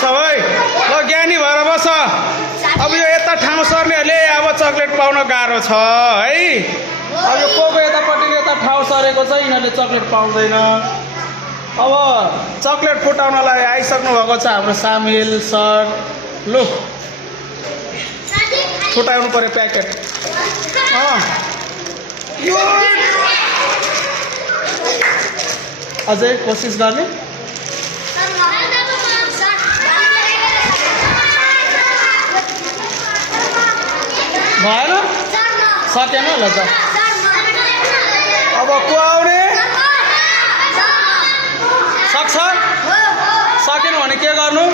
छ है ल ज्ञानी भएर बस अब यो यता ठाउँ सर्नेहरूले अब चक्लेट पाउन गाह्रो छ है अब यो को यतापट्टि यता ठाउँ सरेको छ यिनीहरूले चक्लेट पाउँदैन अब चक्लेट फुटाउनलाई आइसक्नु भएको छ हाम्रो सामेल सर लु फुटाउनु पर्यो प्याकेट अझै कोसिस गर्ने भएन सकेन ल त अब को आउने सक्छ सकेन भने के गर्नु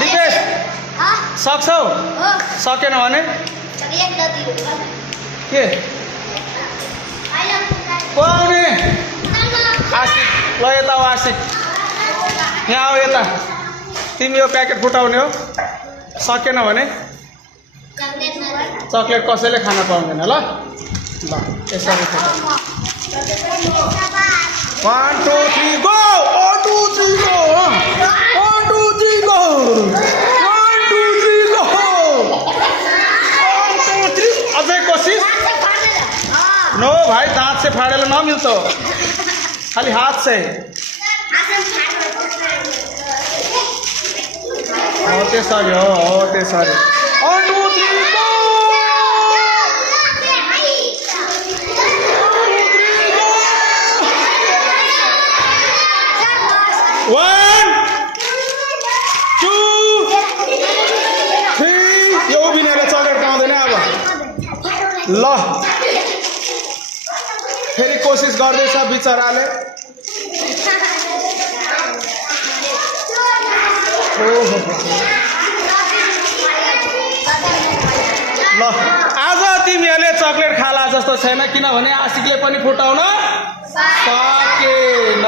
दिपेश सक्छौ सकेन भने के को आउने आशिक ल यता हो आशिक यहाँ आऊ यता तिमी यो प्याकेट फुटाउने हो सकेन भने चक्लेट कसैले खान पाउँदैन ल ल यसरी 1 2 3 गो 1 2 3 गो 1 2 3 गो 1 2 3 गो 1 2 3 अझै कोशिश नो भाई दांत से फाड़ेला ना मिलता खाली हाथ से होते सारे होते सारे 1 2 3 गो 1 2 3 यो बिनाले चक्लेट पाउँदैन अब ल फेरि कोसिस गर्दैछ बिचराले ल आज तिमीहरूले चक्लेट खाला जस्तो छैन किनभने आशिकले पनि फुटाउन सकेन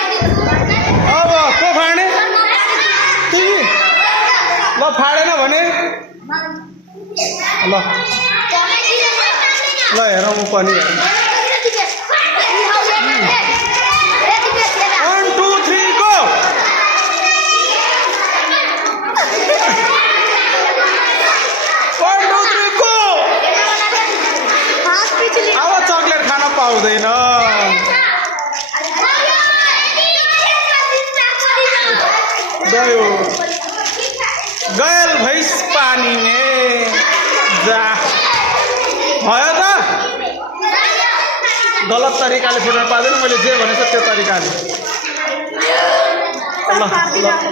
अब को फाड्ने तिमी ल फाडेन भने ल ल हेरौँ म पनि 1 2 3 गो 1 2 3 गो अब चक्लेट खान पाउँदैन गयो गयल भैंस पानी में जा भयो त गलत तरिकाले फुटाउन पाउँदैन मैले जे भनेको त्यो तरिकाले ल ल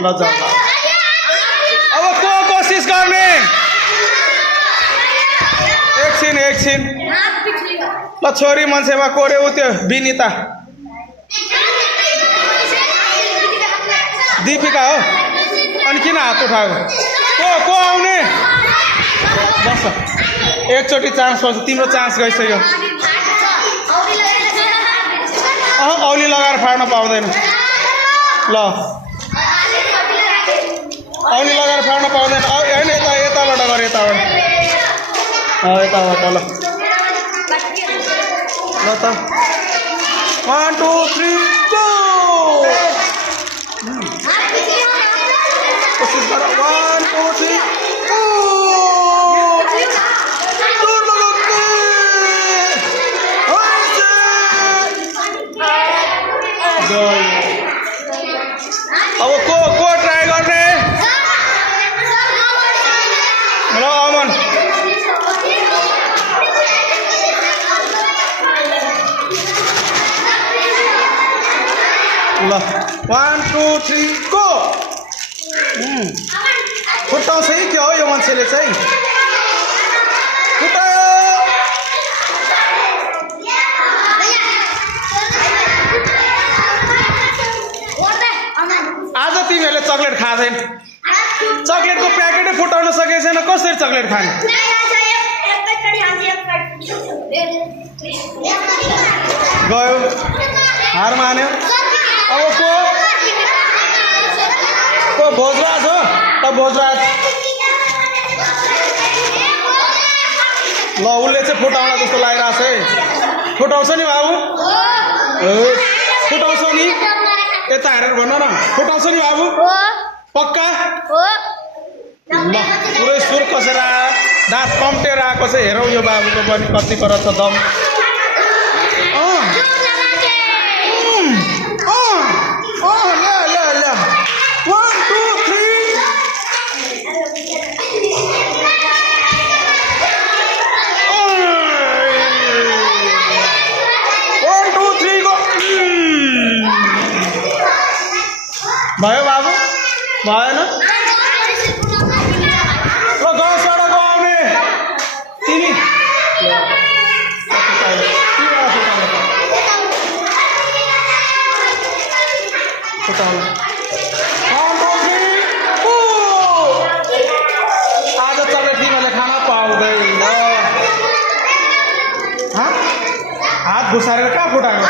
ल जाऊ अब को कोसिस गर्ने एकछिन ल छोरी मान्छेमा कोरे उ त्यो विनिता दीपिका हो अनि किन हात उठायो को आउने बस एकचोटि चान्स पाउँछ तिम्रो चान्स गइसक्यो औली लगाएर फाड्न पाउँदैन ल औली लगाएर फाड्न पाउँदैन होइन यताबाट गर यताबाट ल ल त 1 2 3 गो कोसिस गर 1 2 3 अब को ट्राई गर्ने ल अमन ल 1 2 3 गो फुटाउँछ है क्या हो यो मान्छेले चाहिँ फुटायो आज तिमीहरूले चक्लेट खाँदैन चक्लेटको प्याकेटै फुटाउन सकेको छैन कसरी चक्लेट खाने गयो हार मान्यो अब को भोजराज हो त भोजराज ल उसले चाहिँ फुटाउन जस्तो लागिरहेको छ है फुटाउँछ नि बाबु फुटाउँछ नि यता हेरेर भन न फुटाउँछ नि बाबु पक्का ल पुरै सुर कसेर दाँत कम्टेर आएको छ हेरौँ यो बाबुको पनि कतिको रहेछ दम ल 1 2 3 गो भयो बाबु भएन ल गाउँबाट गो आउने तिमी आज चक्लेट तिमीले खान पाउँदैन हात घुसारेर कहाँ फुटाएको